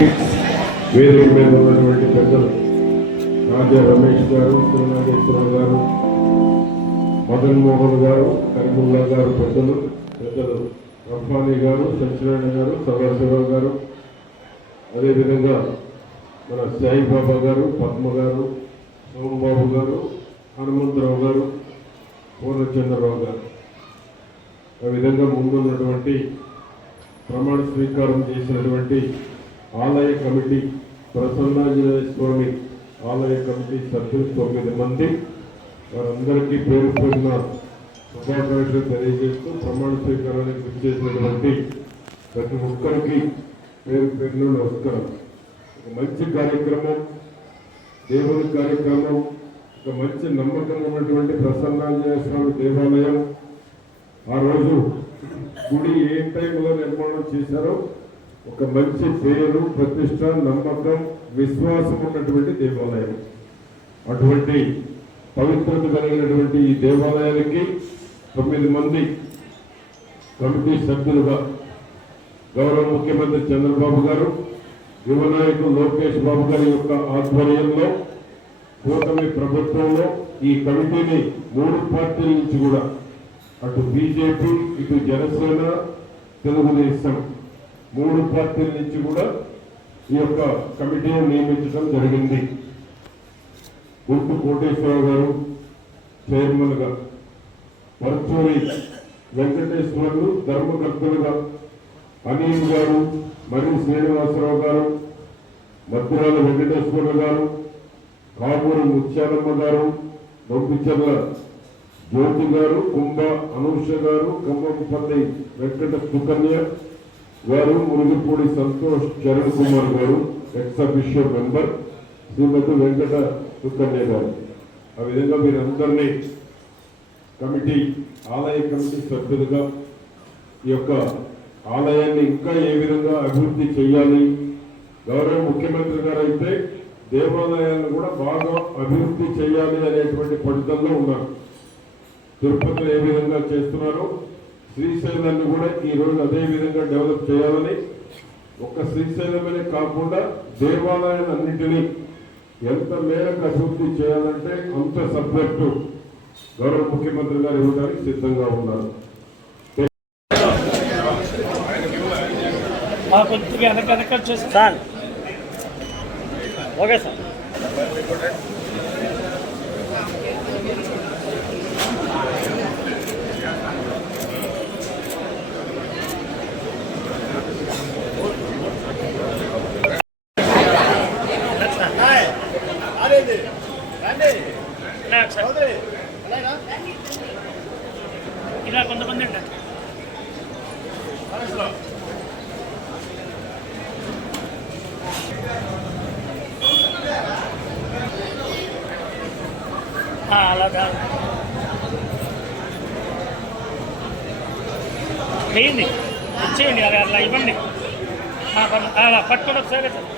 వేదిక మీద ఉన్నటువంటి పెద్దలు రాజా రమేష్ గారు, శివనాగేశ్వరరావు గారు, మదన్ మోహన్ గారు, కరీముల్లా గారు, పెద్దలు రఫానీ గారు, సత్యనారాయణ గారు, సదాశివరావు గారు, అదేవిధంగా మన సాయిబాబా గారు, పద్మ గారు, సోమబాబు గారు, హనుమంతరావు గారు, పూర్ణచంద్రరావు గారు, ఆ విధంగా ముందున్నటువంటి ప్రమాణ స్వీకారం చేసినటువంటి ఆలయ కమిటీ, ప్రసన్నాంజనేయ స్వామి ఆలయ కమిటీ సభ్యులు 9 మంది, వారందరికీ పేరు పేరున శుభాకాంక్షలు తెలియజేస్తూ ప్రమాణ స్వీకారానికి కృషి చేసినటువంటి ప్రతి ఒక్కరికి పేరు పేరున నమస్కారం. ఒక మంచి కార్యక్రమం, దేవుని కార్యక్రమం, ఒక మంచి నమ్మకం ఉన్నటువంటి ప్రసన్నాంజనేయ స్వామి దేవాలయం. ఆ రోజు గుడి ఏ టైంలో నిర్మాణం చేశారో ఒక మంచి పేరు, ప్రతిష్ట, నమ్మకం, విశ్వాసం ఉన్నటువంటి దేవాలయం. అటువంటి పవిత్రత కలిగినటువంటి ఈ దేవాలయానికి 9 మంది కమిటీ సభ్యులుగా గౌరవ ముఖ్యమంత్రి చంద్రబాబు గారు, యువ నాయకులు లోకేష్ బాబు గారి యొక్క ఆధ్వర్యంలో కూటమి ప్రభుత్వంలో ఈ కమిటీని 3 పార్టీల నుంచి కూడా, అటు బీజేపీ, ఇటు జనసేన, తెలుగుదేశం 3 పార్టీల నుంచి కూడా ఈ యొక్క కమిటీని నియమించడం జరిగింది. గుంటు కోటేశ్వరరావు గారు చైర్మన్ గా, వర్చూరి వెంకటేశ్వర్లు ధర్మకర్తలుగా, అనిల్ గారు, మరియు శ్రీనివాసరావు గారు, మద్దురాల వెంకటేశ్వర్లు గారు, కాపూరి ముత్యాలమ్మ గారు, నొప్పిచర్ల జ్యోతి గారు, కుంభ అనూష గారు, కమ్మపల్లి వెంకట సుకన్య గారు, మురుగుపూడి సంతోష్ చరణ్ కుమార్ గారు, ఎక్స్ అఫీషియల్ మెంబర్ శ్రీమతి వెంకట సుకన్య గారు. ఆ విధంగా మీరందరినీ కమిటీ, ఆలయ కమిటీ సభ్యులుగా ఈ యొక్క ఆలయాన్ని ఇంకా ఏ విధంగా అభివృద్ధి చేయాలి, గౌరవ ముఖ్యమంత్రి గారు అయితే దేవాలయాలను కూడా బాగా అభివృద్ధి చేయాలి అనేటువంటి పట్టుదలలో ఉన్నారు. తిరుపతిలో ఏ విధంగా చేస్తున్నారో శ్రీశైలాన్ని కూడా ఈ రోజు అదే విధంగా డెవలప్ చేయాలని, ఒక్క శ్రీశైలమనే కాకుండా దేవాలయాలన్నింటినీ ఎంత మేరకు అభివృద్ధి చేయాలంటే అంత సబ్జెక్టు గౌరవ ముఖ్యమంత్రి గారు ఇవ్వడానికి సిద్ధంగా ఉన్నారు. Okay sir. ఇలా కొంతమంది అండి అలాగా వేయండి, ఇచ్చేయండి, అలా ఇవ్వండి, అలా పట్టుకోండి ఒకసారి సార్.